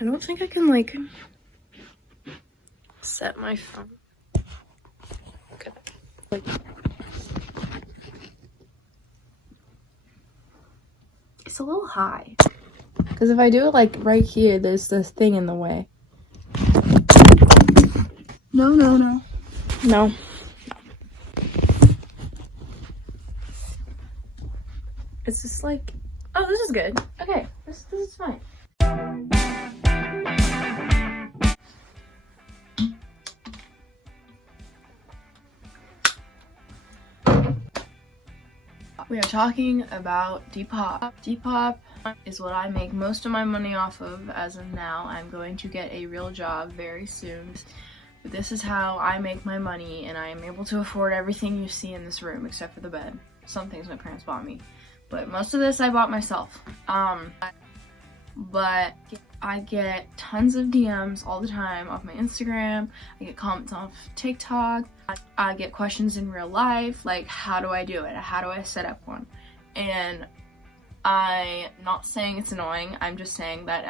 I don't think I can like set my phone. Okay. Like, it's a little high. Because if I do it like right here, there's this thing in the way. No. No. It's just like, oh, this is good. Okay, this is fine. We are talking about Depop. Depop is what I make most of my money off of as of now. I'm going to get a real job very soon. But this is how I make my money, and I am able to afford everything you see in this room except for the bed. Some things my parents bought me, but most of this I bought myself. But I get tons of DMs all the time off my Instagram. I get comments off TikTok. I get questions in real life, like how do I do it? How do I set up one? And I'm not saying it's annoying. I'm just saying that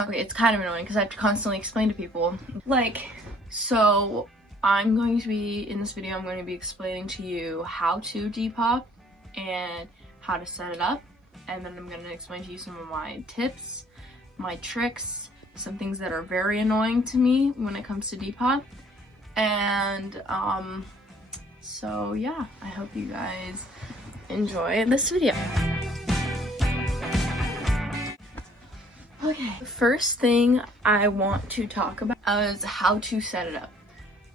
okay, it's kind of annoying because I have to constantly explain to people. So I'm going to be, in this video, I'm going to be explaining to you how to Depop and how to set it up. And then I'm going to explain to you some of my tips, my tricks, some things that are very annoying to me when it comes to Depop. And so yeah, I hope you guys enjoy this video. Okay, the first thing I want to talk about is how to set it up.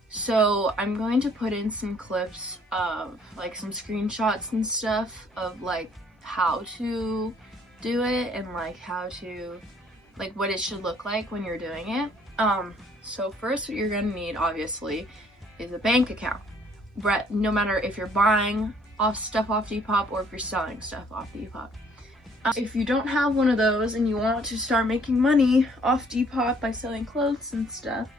So I'm going to put in some clips of like some screenshots and stuff of like how to do it and like how to, like what it should look like when you're doing it. So first what you're gonna need obviously is a bank account. No matter if you're buying stuff off Depop or if you're selling stuff off Depop. If you don't have one of those and you want to start making money off Depop by selling clothes and stuff,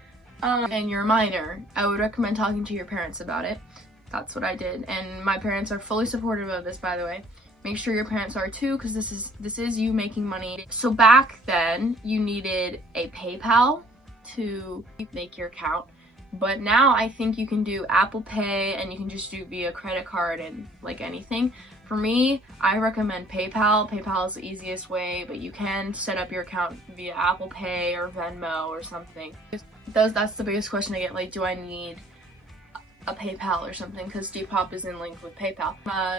and you're a minor, I would recommend talking to your parents about it. That's what I did, and my parents are fully supportive of this, by the way. Make sure your parents are too, because this is you making money. So back then, you needed a PayPal to make your account, but now I think you can do Apple Pay and you can just do via credit card and like anything. For me, I recommend PayPal. PayPal is the easiest way, but you can set up your account via Apple Pay or Venmo or something. That's the biggest question I get, like, do I need a PayPal or something, because Depop isn't linked with PayPal.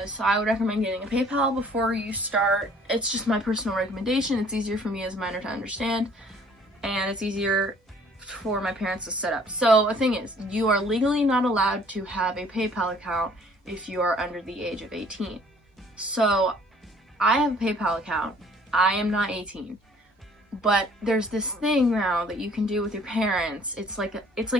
So I would recommend getting a PayPal before you start. It's just my personal recommendation. It's easier for me as a minor to understand, and it's easier for my parents to set up. So the thing is, you are legally not allowed to have a PayPal account if you are under the age of 18. So I have a PayPal account. I am not 18. But there's this thing now that you can do with your parents. It's like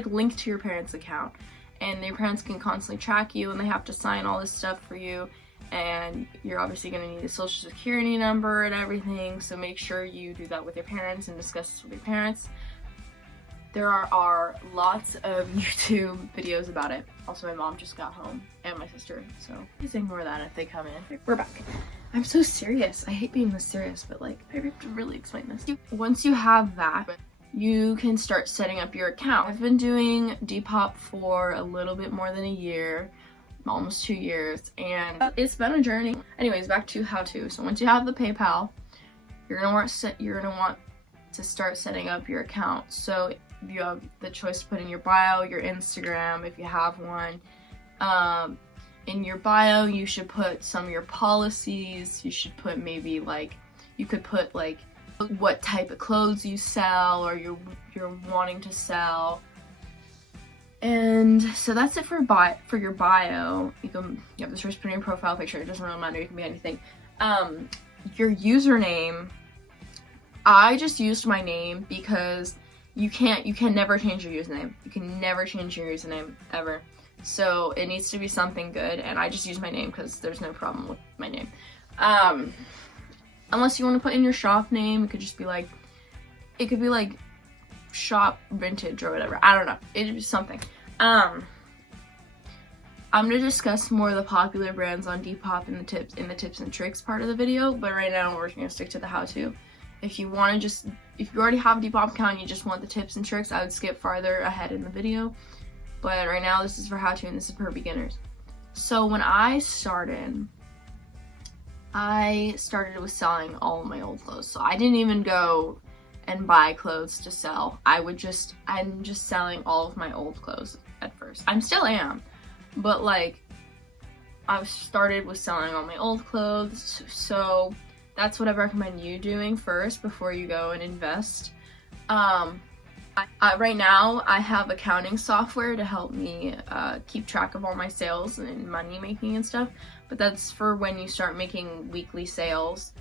linked to your parents' account, and your parents can constantly track you, and they have to sign all this stuff for you, and you're obviously going to need a social security number and everything, so make sure you do that with your parents and discuss this with your parents. There are lots of YouTube videos about it. Also, my mom just got home, and my sister, so please ignore that if they come in. We're back. I'm so serious. I hate being this serious, but like, I have to really explain this. Once you have that, you can start setting up your account. I've been doing Depop for a little bit more than a year, almost 2 years, and it's been a journey. Anyways, back to how to. So once you have the PayPal, you're gonna want to start setting up your account. So you have the choice to put in your bio, your Instagram, if you have one. In your bio, you should put some of your policies. You should put maybe like, you could put like what type of clothes you sell or you're wanting to sell. And so that's it for your bio. You have the choice to put in your profile picture. It doesn't really matter. You can be anything. Your username, I just used my name because you can never change your username. You can never change your username ever. So it needs to be something good, and I just use my name because there's no problem with my name. Unless you want to put in your shop name, it could be like shop vintage or whatever. I don't know. It'd be something. I'm gonna discuss more of the popular brands on Depop in the tips and tricks part of the video, but right now we're gonna stick to the how to. If you already have a Depop account and you just want the tips and tricks, I would skip farther ahead in the video. But right now this is for how to, and this is for beginners. So when I started with selling all of my old clothes. So I didn't even go and buy clothes to sell. I'm just selling all of my old clothes at first. I still am, but like I started with selling all my old clothes. So that's what I recommend you doing first before you go and invest. Right now I have accounting software to help me keep track of all my sales and money making and stuff, but that's for when you start making weekly sales,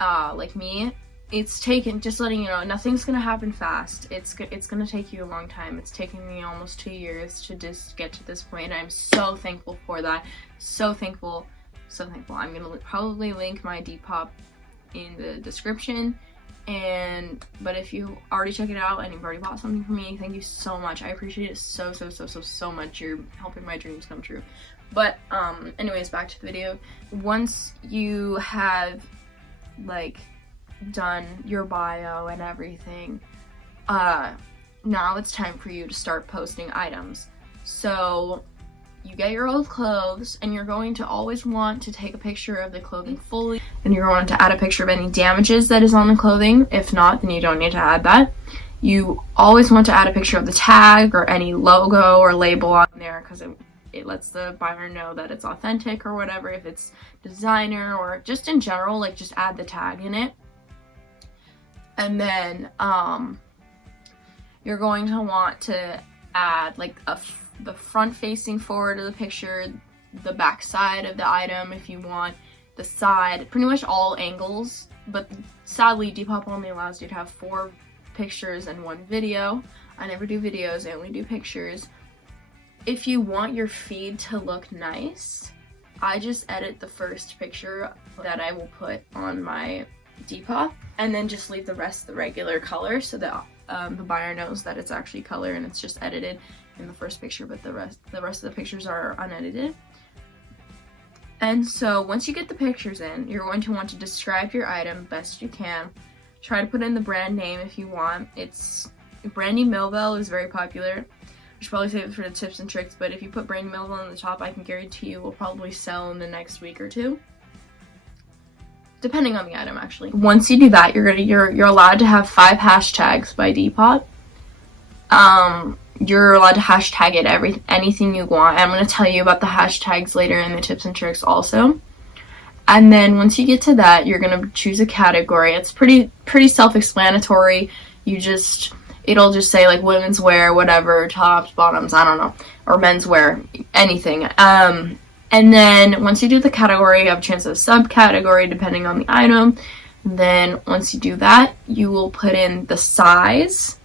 like me. It's taken, just letting you know, nothing's gonna happen fast. It's gonna take you a long time. It's taken me almost 2 years to just get to this point, and I'm so thankful for that. So thankful. I'm gonna probably link my Depop in the description. But if you already check it out and you've already bought something for me, thank you so much. I appreciate it so much. You're helping my dreams come true. But anyways, back to the video. Once you have like done your bio and everything, now it's time for you to start posting items. So you get your old clothes, and you're going to always want to take a picture of the clothing fully, and you're going to add a picture of any damages that is on the clothing. If not, then you don't need to add that. You always want to add a picture of the tag or any logo or label on there, because it lets the buyer know that it's authentic or whatever. If it's designer or just in general, like just add the tag in it. And then you're going to want to add like the front facing forward of the picture, the back side of the item if you want, the side, pretty much all angles. But sadly Depop only allows you to have 4 pictures and 1 video. I never do videos, I only do pictures. If you want your feed to look nice, I just edit the first picture that I will put on my Depop, and then just leave the rest the regular color, so that the buyer knows that it's actually color and it's just edited in the first picture, but the rest of the pictures are unedited. And so once you get the pictures in, you're going to want to describe your item best you can. Try to put in the brand name if you want. It's Brandy Melville is very popular. I should probably save it for the tips and tricks, but if you put Brandy Melville on the top, I can guarantee you will probably sell in the next week or 2. Depending on the item, actually. Once you do that, you're allowed to have 5 hashtags by Depop. You're allowed to hashtag it anything you want. I'm going to tell you about the hashtags later in the tips and tricks also. And then once you get to that, you're going to choose a category. It's pretty self-explanatory. It'll just say like women's wear, whatever, tops, bottoms, I don't know, or men's wear, anything. And then once you do the category, you have a chance of a subcategory depending on the item. Then once you do that, you will put in the size.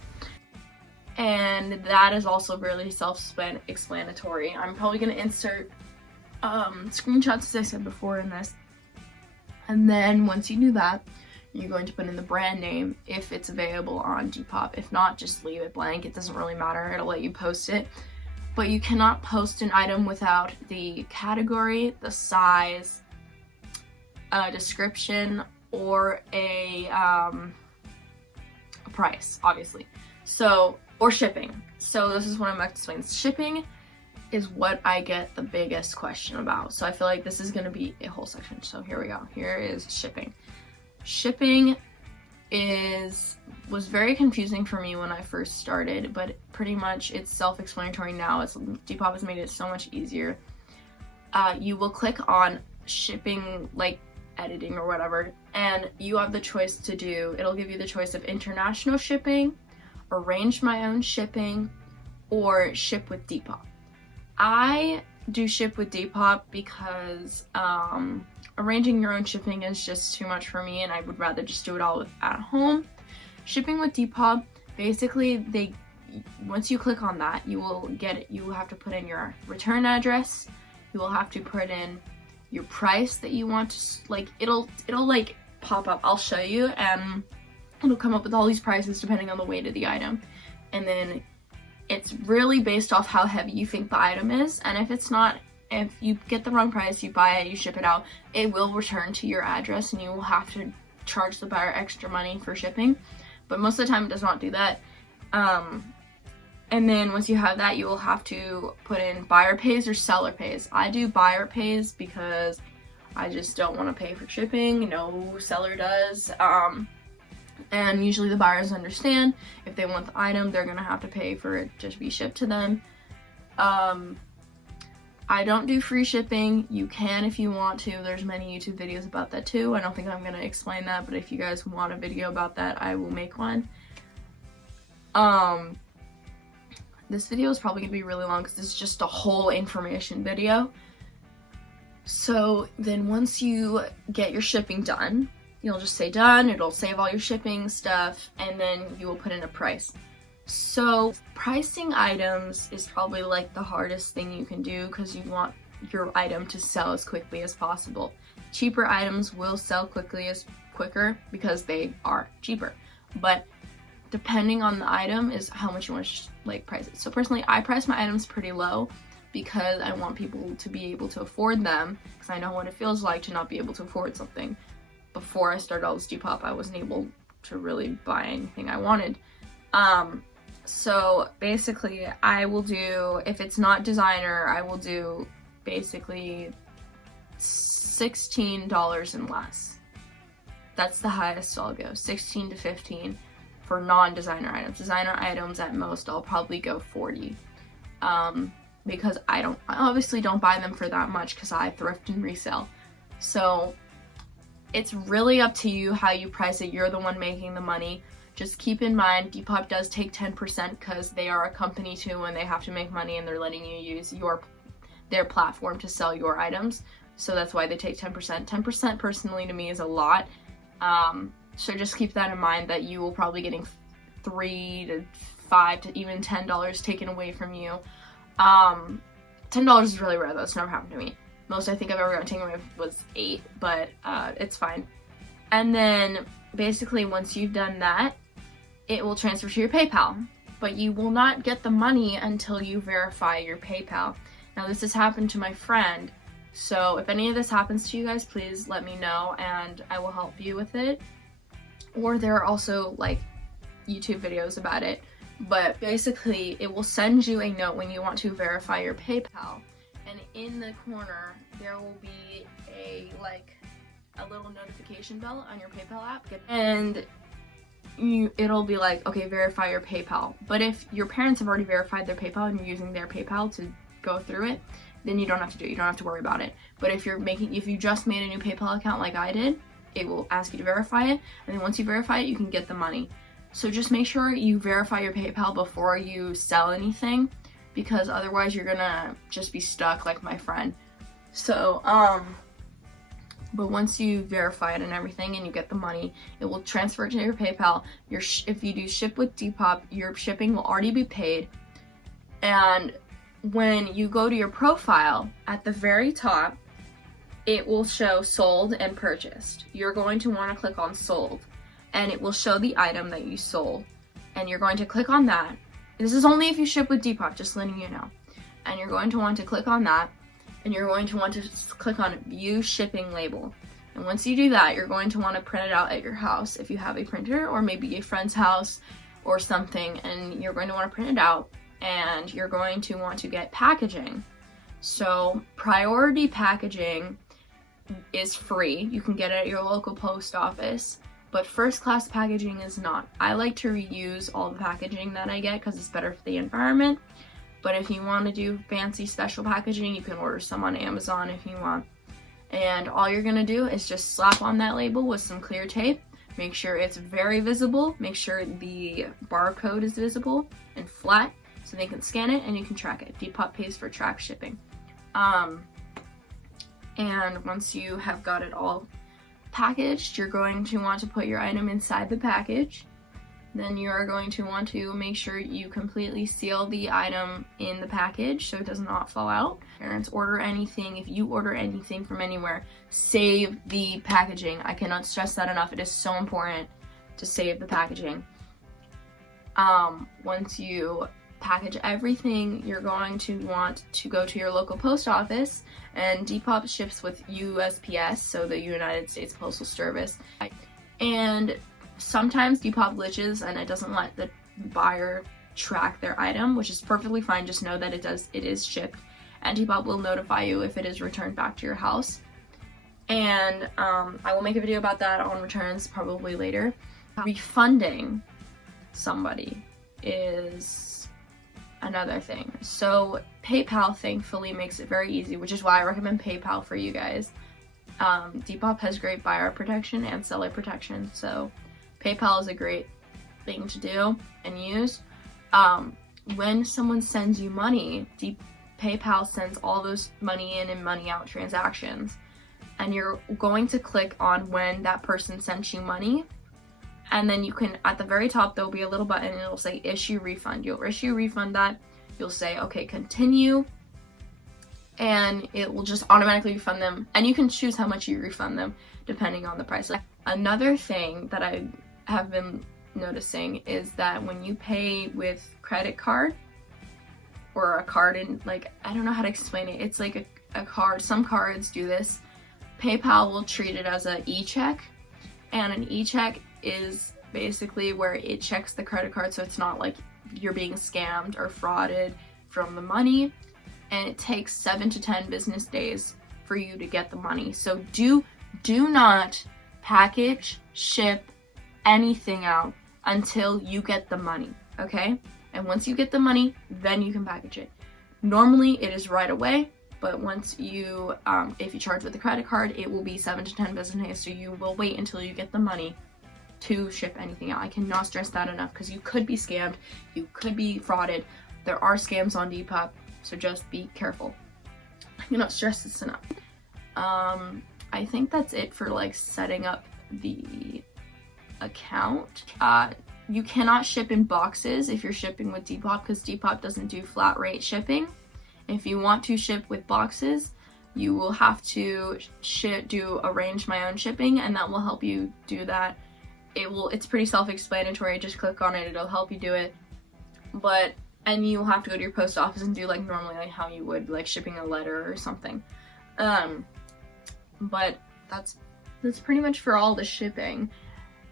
And that is also really self-explanatory. I'm probably going to insert screenshots, as I said before, in this. And then once you do that, you're going to put in the brand name if it's available on Depop. If not, just leave it blank. It doesn't really matter. It'll let you post it. But you cannot post an item without the category, the size, a description, or a price, obviously. So, or shipping. So this is what I'm about to explain. Shipping is what I get the biggest question about. So I feel like this is going to be a whole section. So here we go. Here is shipping. Shipping was very confusing for me when I first started, but pretty much it's self-explanatory now. Depop has made it so much easier. You will click on shipping, like editing or whatever, and you have the choice it'll give you the choice of international shipping, arrange my own shipping, or ship with Depop. I do ship with Depop because arranging your own shipping is just too much for me, and I would rather just do it all at home. Shipping with Depop, basically once you click on that, you will get it. You will have to put in your return address. You will have to put in your price that you want to, like, it'll like pop up. I'll show you, and it'll come up with all these prices depending on the weight of the item. And then it's really based off how heavy you think the item is, and if you get the wrong price, you buy it, you ship it out, it will return to your address, and you will have to charge the buyer extra money for shipping, but most of the time it does not do that. And then once you have that, you will have to put in buyer pays or seller pays. I do buyer pays because I just don't want to pay for shipping. No seller does. And usually the buyers understand if they want the item, they're gonna have to pay for it to be shipped to them. I don't do free shipping. You can if you want to. There's many YouTube videos about that too. I don't think I'm gonna explain that, but if you guys want a video about that, I will make one. This video is probably gonna be really long because it's just a whole information video. So then once you get your shipping done, you'll just say done, it'll save all your shipping stuff, and then you will put in a price. So pricing items is probably like the hardest thing you can do because you want your item to sell as quickly as possible. Cheaper items will sell quicker because they are cheaper, but depending on the item is how much you want to like price it. So personally, I price my items pretty low because I want people to be able to afford them, because I know what it feels like to not be able to afford something. Before I started all this Depop, I wasn't able to really buy anything I wanted. So basically I will do, if it's not designer, I will do basically $16 and less. That's the highest I'll go, 16 to 15 for non-designer items. Designer items at most I'll probably go 40. Because I obviously don't buy them for that much because I thrift and resell. So it's really up to you how you price it. You're the one making the money. Just keep in mind, Depop does take 10% because they are a company too and they have to make money and they're letting you use their platform to sell your items. So that's why they take 10%. 10% personally to me is a lot. So just keep that in mind, that you will probably getting $3 to $5 to even $10 taken away from you. $10 is really rare though, it's never happened to me. Most I think I've ever gotten taken away was $8, but it's fine. And then basically once you've done that, it will transfer to your PayPal, but you will not get the money until you verify your PayPal. Now this has happened to my friend, so if any of this happens to you guys, please let me know and I will help you with it. Or there are also like YouTube videos about it, but basically it will send you a note when you want to verify your PayPal, and in the corner there will be a little notification bell on your PayPal app, and it'll be like, okay, verify your PayPal. But if your parents have already verified their PayPal and you're using their PayPal to go through it, then you don't have to do it. You don't have to worry about it. But if you just made a new PayPal account like I did, it will ask you to verify it, and then once you verify it, you can get the money. So just make sure you verify your PayPal before you sell anything, because otherwise you're gonna just be stuck like my friend. So but once you verify it and everything and you get the money, it will transfer it to your PayPal. If you do ship with Depop, your shipping will already be paid. And when you go to your profile, at the very top, it will show sold and purchased. You're going to want to click on sold, and it will show the item that you sold. And you're going to click on that. This is only if you ship with Depop, just letting you know. And you're going to want to click on that, and you're going to want to click on view shipping label. And once you do that, you're going to want to print it out at your house if you have a printer, or maybe a friend's house or something, and you're going to want to print it out, and you're going to want to get packaging. So priority packaging is free. You can get it at your local post office, but first class packaging is not. I like to reuse all the packaging that I get because it's better for the environment. But if you want to do fancy special packaging, you can order some on Amazon if you want. And all you're going to do is just slap on that label with some clear tape. Make sure it's very visible. Make sure the barcode is visible and flat so they can scan it and you can track it. Depop pays for track shipping. And once you have got it all packaged, you're going to want to put your item inside the package. Then you are going to want to make sure you completely seal the item in the package so it does not fall out. Parents order anything, if you order anything from anywhere, save the packaging. I cannot stress that enough. It is so important to save the packaging. Once you package everything, you're going to want to go to your local post office, and Depop ships with USPS, so the United States Postal Service. And sometimes Depop glitches and it doesn't let the buyer track their item, which is perfectly fine. Just know that it is shipped, and Depop will notify you if it is returned back to your house. And I will make a video about that on returns probably later. Refunding somebody is another thing. So PayPal thankfully makes it very easy, which is why I recommend PayPal for you guys. Depop has great buyer protection and seller protection, so PayPal is a great thing to do and use. When someone sends you money, PayPal sends all those money in and money out transactions, and you're going to click on when that person sent you money, and then you can, at the very top, there'll be a little button and it'll say issue refund. You'll issue refund that, you'll say okay, continue, and it will just automatically refund them, and you can choose how much you refund them depending on the price. Another thing that I have been noticing is that when you pay with credit card or a card, in, like, I don't know how to explain it, it's like a card, some cards do this, PayPal will treat it as an e-check, and an e-check is basically where it checks the credit card, so it's not like you're being scammed or frauded from the money, and it takes 7 to 10 business days for you to get the money. So do not package, ship anything out until you get the money, okay? And once you get the money, then you can package it. Normally it is right away, but once you, if you charge with a credit card, it will be 7 to 10 business days, so you will wait until you get the money to ship anything out. I cannot stress that enough, because you could be scammed, you could be frauded. There are scams on Depop, so just be careful. I cannot stress this enough. I think that's it for like setting up the account. You cannot ship in boxes if you're shipping with Depop, because Depop doesn't do flat rate shipping. If you want to ship with boxes, you will have to do arrange my own shipping, and that will help you do that. It's pretty self-explanatory. Just click on it, it'll help you do it. And you'll have to go to your post office and do like normally, like how you would like shipping a letter or something. But that's pretty much for all the shipping.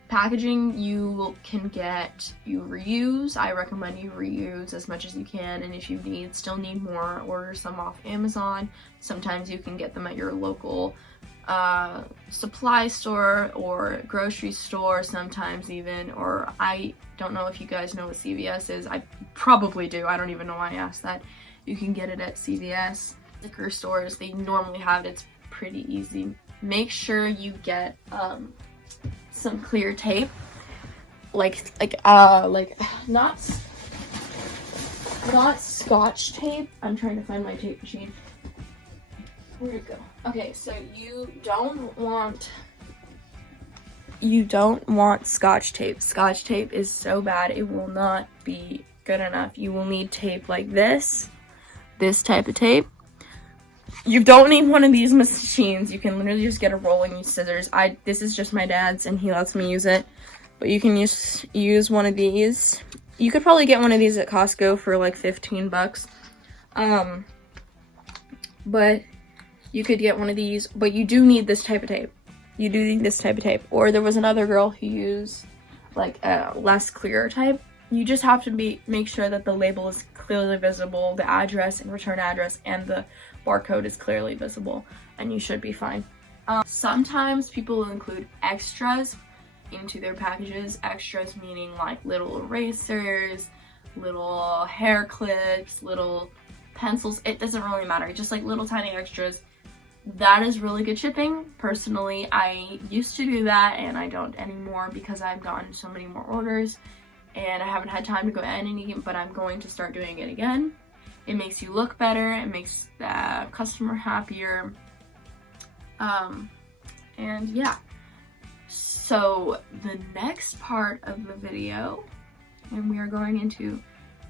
Packaging, you reuse. I recommend you reuse as much as you can, and if you still need more, order some off Amazon. Sometimes you can get them at your local supply store or grocery store, sometimes even, or I don't know if you guys know what CVS is. I probably do. I don't even know why I asked that. You can get it at CVS. Liquor stores, they normally have it. It's pretty easy. Make sure you get some clear tape, like not Scotch tape. I'm trying to find my tape machine. Where'd it go? Okay, so you don't want Scotch tape. Scotch tape is so bad, it will not be good enough. You will need tape like this type of tape. You don't need one of these machines. You can literally just get a rolling scissors. This is just my dad's and he lets me use it, but you can use one of these. You could probably get one of these at Costco for like 15 bucks. But you could get one of these, but you do need this type of tape. You do need this type of tape. Or there was another girl who used like a less clear type. You just have to make sure that the label is clearly visible, the address and return address, and the barcode is clearly visible, and you should be fine. Sometimes people will include extras into their packages. Extras meaning like little erasers, little hair clips, little pencils. It doesn't really matter, just like little tiny extras. That is really good shipping. Personally, I used to do that and I don't anymore because I've gotten so many more orders and I haven't had time to go editing, but I'm going to start doing it again. It makes you look better, it makes the customer happier, and yeah. So the next part of the video, and we are going into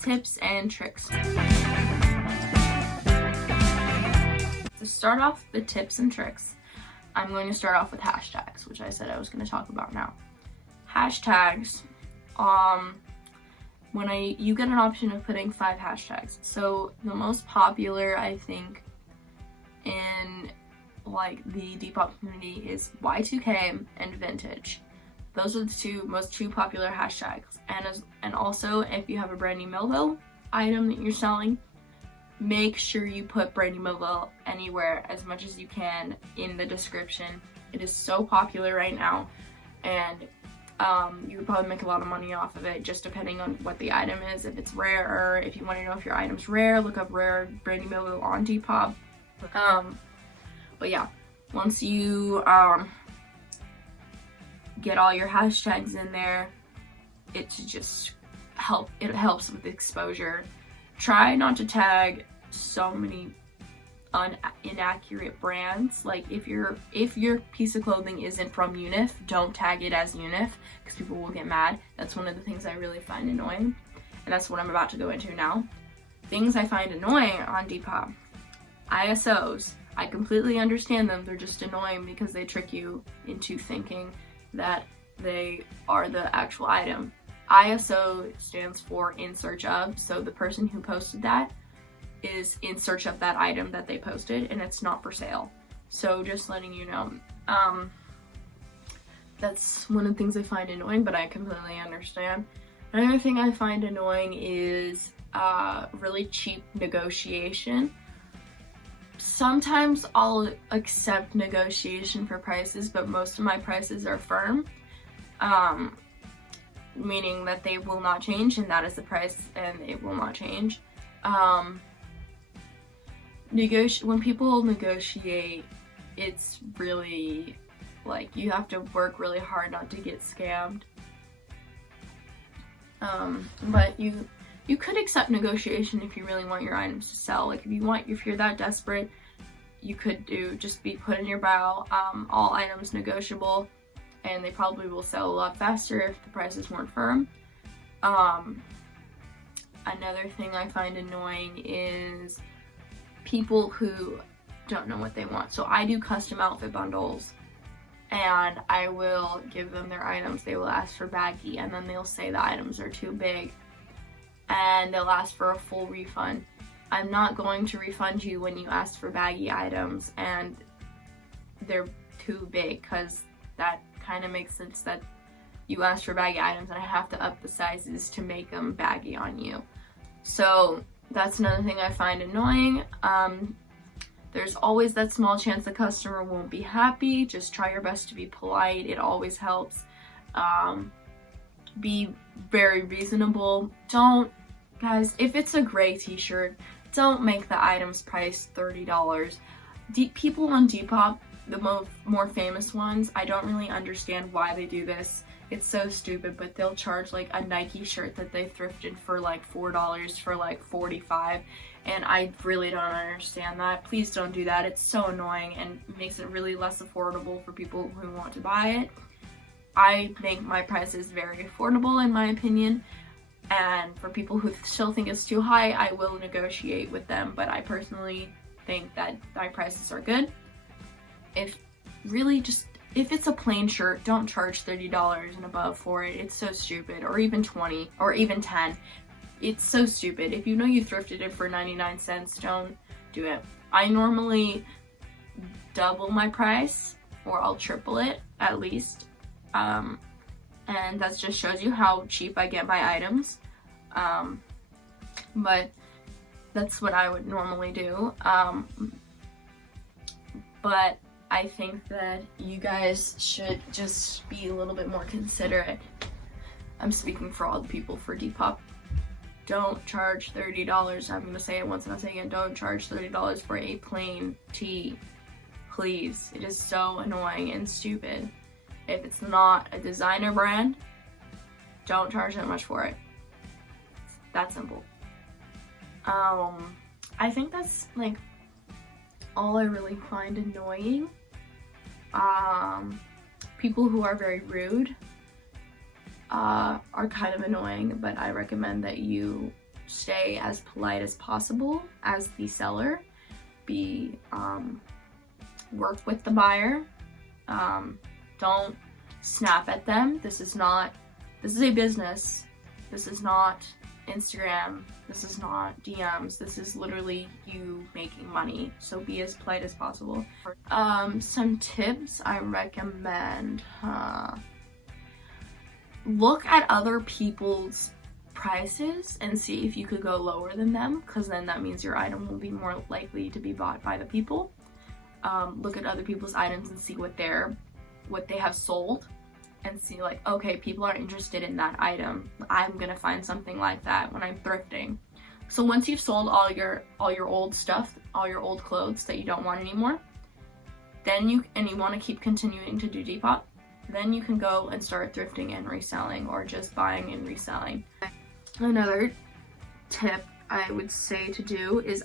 tips and tricks. To start off the tips and tricks, I'm going to start off with hashtags, which I said I was going to talk about now. Hashtags, you get an option of putting 5 hashtags. So the most popular, I think, in like the Depop community is Y2K and vintage. Those are the two popular hashtags. And also, if you have a Brandy Melville item that you're selling, make sure you put Brandy Melville anywhere as much as you can in the description. It is so popular right now, and you would probably make a lot of money off of it, just depending on what the item is. If it's rare, or if you want to know if your item's rare, look up rare Brandy Melville on Depop. But yeah, once you get all your hashtags in there, it helps with exposure. Try not to tag so many inaccurate brands. Like if your piece of clothing isn't from Unif, don't tag it as Unif, because people will get mad. That's one of the things I really find annoying, and that's what I'm about to go into now. Things I find annoying on Depop. ISOs. I completely understand them. They're just annoying because they trick you into thinking that they are the actual item. ISO stands for in search of, so the person who posted that is in search of that item that they posted, and it's not for sale. So just letting you know. That's one of the things I find annoying, but I completely understand. Another thing I find annoying is really cheap negotiation. Sometimes I'll accept negotiation for prices, but most of my prices are firm, meaning that they will not change, and that is the price, and it will not change. When people negotiate, it's really like you have to work really hard not to get scammed. But you could accept negotiation if you really want your items to sell. Like if you're that desperate, you could just put in your bio, all items negotiable, and they probably will sell a lot faster if the prices weren't firm. Another thing I find annoying is people who don't know what they want. So I do custom outfit bundles, and I will give them their items. They will ask for baggy, and then they'll say the items are too big, and they'll ask for a full refund. I'm not going to refund you when you ask for baggy items and they're too big, because that kind of makes sense that you asked for baggy items and I have to up the sizes to make them baggy on you. So that's another thing I find annoying. There's always that small chance the customer won't be happy. Just try your best to be polite. It always helps. Be very reasonable. Guys, if it's a gray t-shirt, don't make the item's price $30. People on Depop, the more famous ones, I don't really understand why they do this. It's so stupid, but they'll charge like a Nike shirt that they thrifted for like $4 for like $45, and I really don't understand that. Please don't do that. It's so annoying and makes it really less affordable for people who want to buy it. I think my price is very affordable in my opinion, and for people who still think it's too high, I will negotiate with them, but I personally think that my prices are good. If it's a plain shirt, don't charge $30 and above for it. It's so stupid. Or even $20 or even $10. It's so stupid. If you know you thrifted it for 99 cents, don't do it. I normally double my price, or I'll triple it at least. And that just shows you how cheap I get my items. But that's what I would normally do. But I think that you guys should just be a little bit more considerate. I'm speaking for all the people for Depop. Don't charge $30. I'm gonna say it once and I'll say it again. Don't charge $30 for a plain tee. Please. It is so annoying and stupid. If it's not a designer brand, don't charge that much for it. It's that simple. I think that's like all I really find annoying. People who are very rude are kind of annoying, but I recommend that you stay as polite as possible as the seller. Work with the buyer. Don't snap at them. This is a business. This is not Instagram. This is not DMs. This is literally you making money. So be as polite as possible. Some tips I recommend. look at other people's prices and see if you could go lower than them, because then that means your item will be more likely to be bought by the people. Look at other people's items and see what they have sold, and see like, okay, people are interested in that item, I'm gonna find something like that when I'm thrifting. So once you've sold all your old stuff, all your old clothes that you don't want anymore, then you want to keep continuing to do Depop, then you can go and start thrifting and reselling, or just buying and reselling. Another tip I would say to do is,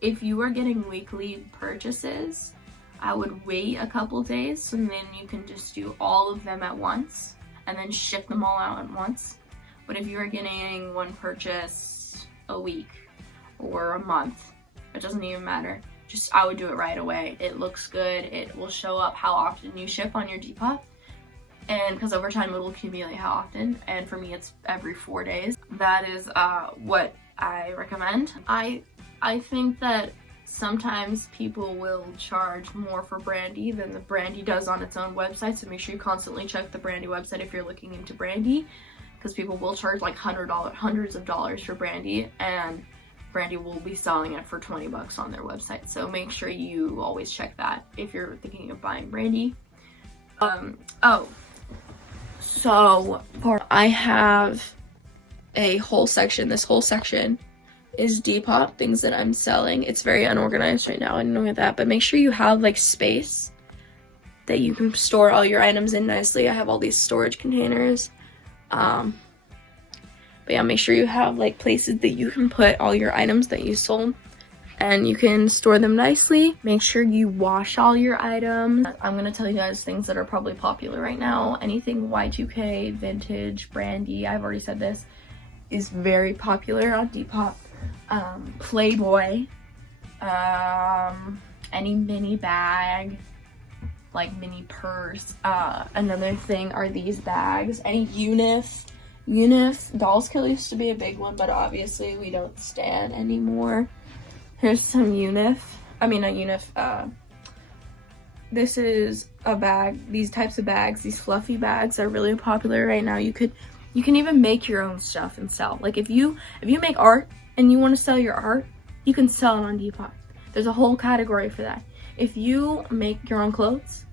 if you are getting weekly purchases, I would wait a couple days, and then you can just do all of them at once and then ship them all out at once. But if you are getting one purchase a week or a month, it doesn't even matter. I would do it right away. It looks good. It will show up how often you ship on your Depop. And because over time it will accumulate how often, and for me it's every 4 days. That is what I recommend. I think that sometimes people will charge more for Brandy than the Brandy does on its own website, so make sure you constantly check the Brandy website if you're looking into Brandy, because people will charge like hundreds of dollars for Brandy, and Brandy will be selling it for 20 bucks on their website. So make sure you always check that if you're thinking of buying Brandy. So I have a whole section. This whole section is Depop, things that I'm selling. It's very unorganized right now, I know that, but make sure you have like space that you can store all your items in nicely. I have all these storage containers. But yeah, make sure you have like places that you can put all your items that you sold, and you can store them nicely. Make sure you wash all your items. I'm gonna tell you guys things that are probably popular right now. Anything Y2K, vintage, Brandy, I've already said this, is very popular on Depop. Playboy, any mini bag, like mini purse. Another thing are these bags. Any Unif, Dolls Kill used to be a big one, but obviously we don't stand anymore. Here's some Unif. I mean, not Unif. This is a bag. These types of bags, these fluffy bags, are really popular right now. You can even make your own stuff and sell. Like if you make art and you want to sell your art, you can sell it on Depop. There's a whole category for that. If you make your own clothes,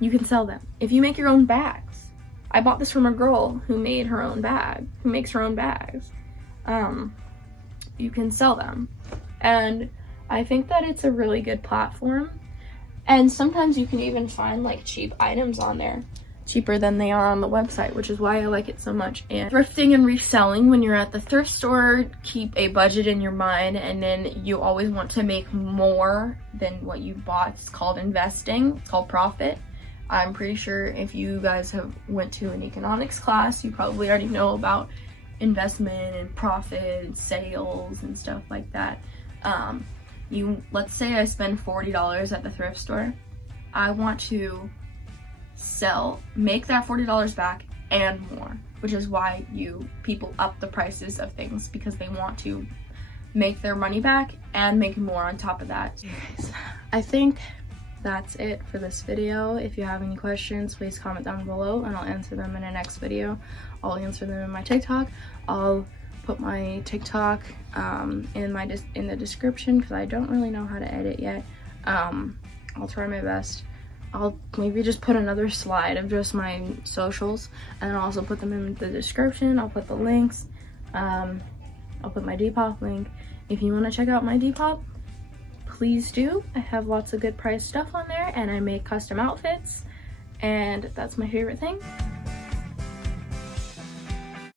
you can sell them. If you make your own bags, I bought this from a girl who made her own bag, who makes her own bags. You can sell them. And I think that it's a really good platform. And sometimes you can even find like cheap items on there, cheaper than they are on the website, which is why I like it so much. And thrifting and reselling, when you're at the thrift store, keep a budget in your mind, and then you always want to make more than what you bought. It's called investing. It's called profit. I'm pretty sure if you guys have went to an economics class, you probably already know about investment and profit and sales and stuff like that. Let's say I spend $40 at the thrift store. I want to make that $40 back and more, which is why people up the prices of things, because they want to make their money back and make more on top of that. I think that's it for this video. If you have any questions, please comment down below and I'll answer them in the next video. I'll answer them in my TikTok. I'll put my TikTok in the description, because I don't really know how to edit yet. I'll try my best. I'll maybe just put another slide of just my socials, and I'll also put them in the description. I'll put the links. I'll put my Depop link. If you want to check out my Depop, please do. I have lots of good price stuff on there, and I make custom outfits, and that's my favorite thing.